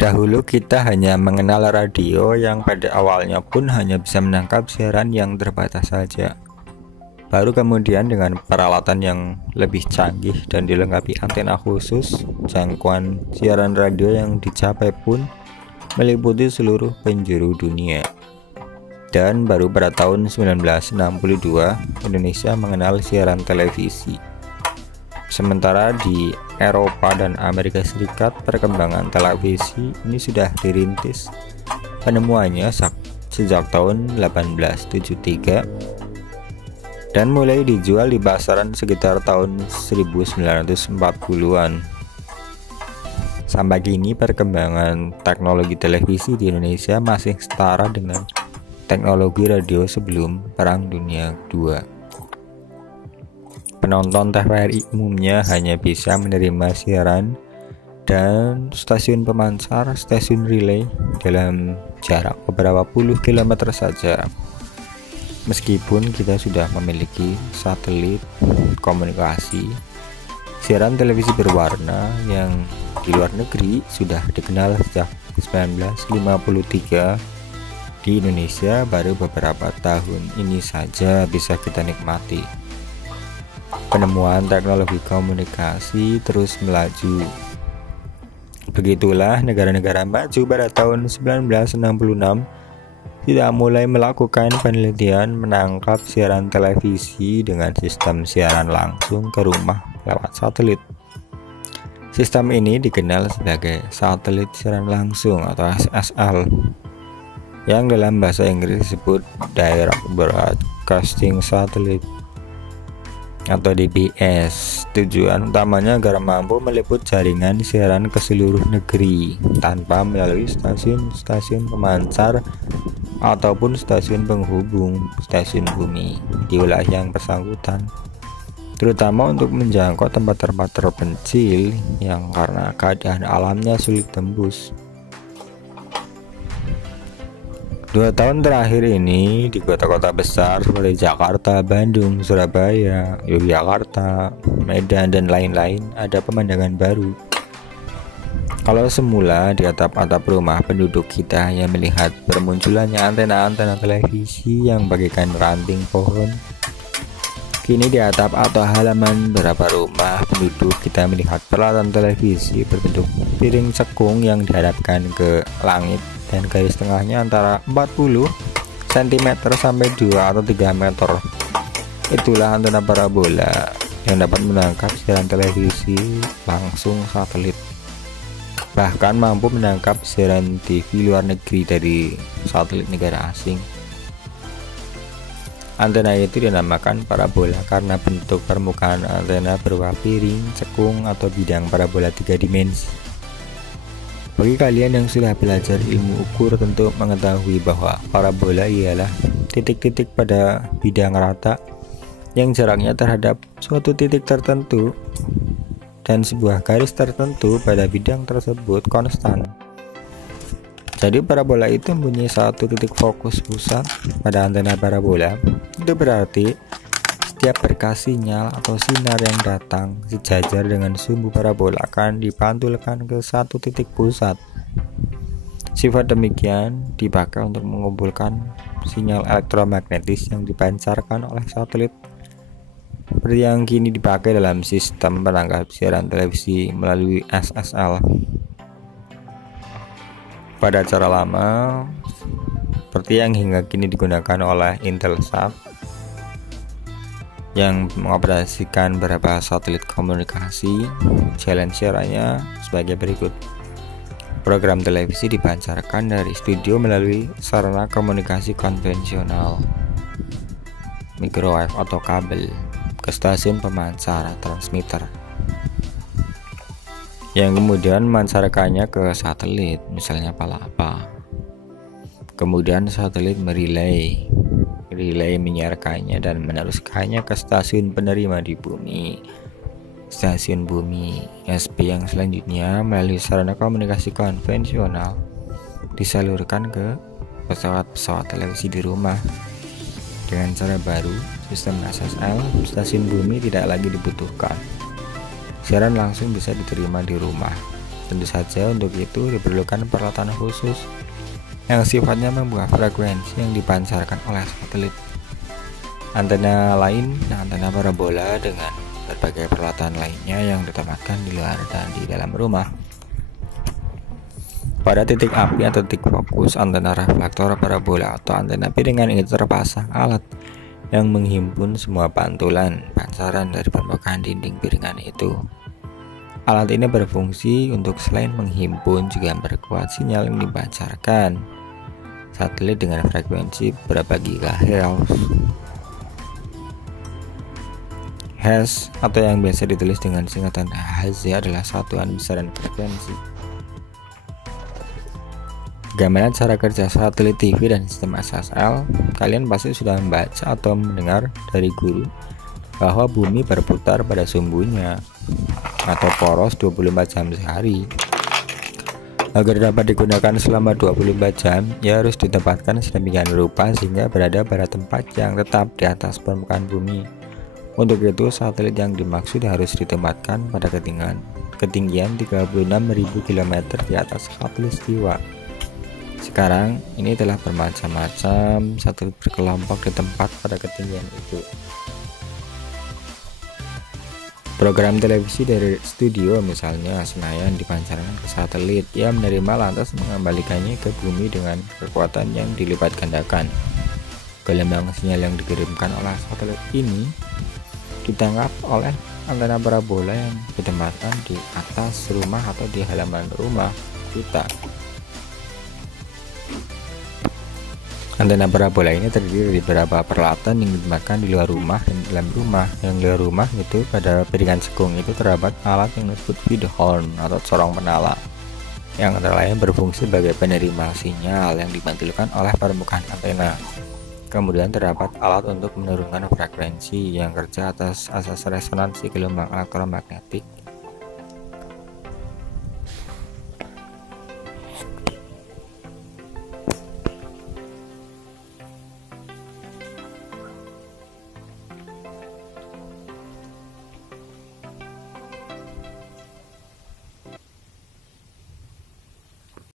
Dahulu kita hanya mengenal radio yang pada awalnya pun hanya bisa menangkap siaran yang terbatas saja. Baru kemudian dengan peralatan yang lebih canggih dan dilengkapi antena khusus, jangkauan siaran radio yang dicapai pun meliputi seluruh penjuru dunia. Dan baru pada tahun 1962 Indonesia mengenal siaran televisi. Sementara di Eropa dan Amerika Serikat perkembangan televisi ini sudah dirintis. Penemuannya sejak tahun 1873 dan mulai dijual di pasaran sekitar tahun 1940-an. Sampai kini perkembangan teknologi televisi di Indonesia masih setara dengan teknologi radio sebelum Perang Dunia II. Penonton TVRI umumnya hanya bisa menerima siaran dan stasiun pemancar, stasiun relay dalam jarak beberapa puluh kilometer saja. Meskipun kita sudah memiliki satelit komunikasi, siaran televisi berwarna yang di luar negeri sudah dikenal sejak 1953. Di Indonesia baru beberapa tahun ini saja bisa kita nikmati. Penemuan teknologi komunikasi terus melaju. Begitulah negara-negara maju pada tahun 1966 tidak mulai melakukan penelitian menangkap siaran televisi dengan sistem siaran langsung ke rumah lewat satelit. Sistem ini dikenal sebagai satelit siaran langsung atau SSL, yang dalam bahasa Inggris disebut Direct Broadcasting Satellite atau DBS. Tujuan utamanya agar mampu meliput jaringan siaran ke seluruh negeri tanpa melalui stasiun-stasiun pemancar ataupun stasiun penghubung stasiun bumi di wilayah yang bersangkutan, terutama untuk menjangkau tempat-tempat terpencil yang karena keadaan alamnya sulit tembus. 2 tahun terakhir ini di kota-kota besar seperti Jakarta, Bandung, Surabaya, Yogyakarta, Medan, dan lain-lain ada pemandangan baru. Kalau semula di atap-atap rumah penduduk kita hanya melihat bermunculannya antena-antena televisi yang bagaikan ranting pohon, kini di atap atau halaman beberapa rumah penduduk kita melihat peralatan televisi berbentuk piring cekung yang dihadapkan ke langit dan garis tengahnya antara 40 cm sampai 2 atau 3 meter. Itulah antena parabola yang dapat menangkap siaran televisi langsung satelit, bahkan mampu menangkap siaran TV luar negeri dari satelit negara asing. Antena itu dinamakan parabola karena bentuk permukaan antena berupa piring, cekung, atau bidang parabola 3 dimensi. Bagi kalian yang sudah belajar ilmu ukur tentu mengetahui bahwa parabola ialah titik-titik pada bidang rata yang jaraknya terhadap suatu titik tertentu dan sebuah garis tertentu pada bidang tersebut konstan. Jadi parabola itu mempunyai satu titik fokus pusat pada antena parabola. Itu berarti setiap berkas sinyal atau sinar yang datang sejajar dengan sumbu parabola akan dipantulkan ke satu titik pusat. Sifat demikian dipakai untuk mengumpulkan sinyal elektromagnetis yang dipancarkan oleh satelit, seperti yang kini dipakai dalam sistem penangkap siaran televisi melalui SSL. Pada cara lama, seperti yang hingga kini digunakan oleh Intelsat, yang mengoperasikan beberapa satelit komunikasi, jalan siarannya sebagai berikut. Program televisi dipancarkan dari studio melalui sarana komunikasi konvensional, microwave atau kabel, ke stasiun pemancar transmitter, yang kemudian memancarkannya ke satelit, misalnya Palapa. Kemudian satelit relay menyiarkannya dan meneruskannya ke stasiun penerima di bumi, stasiun bumi SP, yang selanjutnya melalui sarana komunikasi konvensional disalurkan ke pesawat-pesawat televisi di rumah. Dengan cara baru, sistem SSL, stasiun bumi tidak lagi dibutuhkan. Siaran langsung bisa diterima di rumah. Tentu saja untuk itu diperlukan peralatan khusus yang sifatnya membuat frekuensi yang dipancarkan oleh satelit. Antena lain, antena parabola dengan berbagai peralatan lainnya yang ditempatkan di luar dan di dalam rumah. Pada titik api atau titik fokus antena reflektor parabola atau antena piringan itu terpasang alat yang menghimpun semua pantulan pancaran dari permukaan dinding piringan itu. Alat ini berfungsi untuk selain menghimpun juga memperkuat sinyal yang dipancarkan satelit dengan frekuensi berapa gigahertz. Hertz atau yang biasa ditulis dengan singkatan Hz adalah satuan besaran frekuensi. Gambaran cara kerja satelit TV dan sistem SSL. Kalian pasti sudah membaca atau mendengar dari guru bahwa bumi berputar pada sumbunya atau poros 24 jam sehari. Agar dapat digunakan selama 24 jam, ia harus ditempatkan sedemikian rupa sehingga berada pada tempat yang tetap di atas permukaan bumi. Untuk itu, satelit yang dimaksud harus ditempatkan pada ketinggian 36.000 km di atas khatulistiwa. Sekarang ini telah bermacam-macam satelit berkelompok di tempat pada ketinggian itu. Program televisi dari studio misalnya Senayan dipancarkan ke satelit. Ia menerima lantas mengembalikannya ke bumi dengan kekuatan yang dilipat gandakan. Gelombang sinyal yang dikirimkan oleh satelit ini ditangkap oleh antena parabola yang ditempatkan di atas rumah atau di halaman rumah kita. Antena parabola ini terdiri dari beberapa peralatan yang ditempatkan di luar rumah dan di dalam rumah. Yang di luar rumah itu pada piringan sekung itu terdapat alat yang disebut feedhorn atau corong penala, yang antara lain berfungsi sebagai penerima sinyal yang dipantulkan oleh permukaan antena. Kemudian terdapat alat untuk menurunkan frekuensi yang kerja atas asas resonansi gelombang elektromagnetik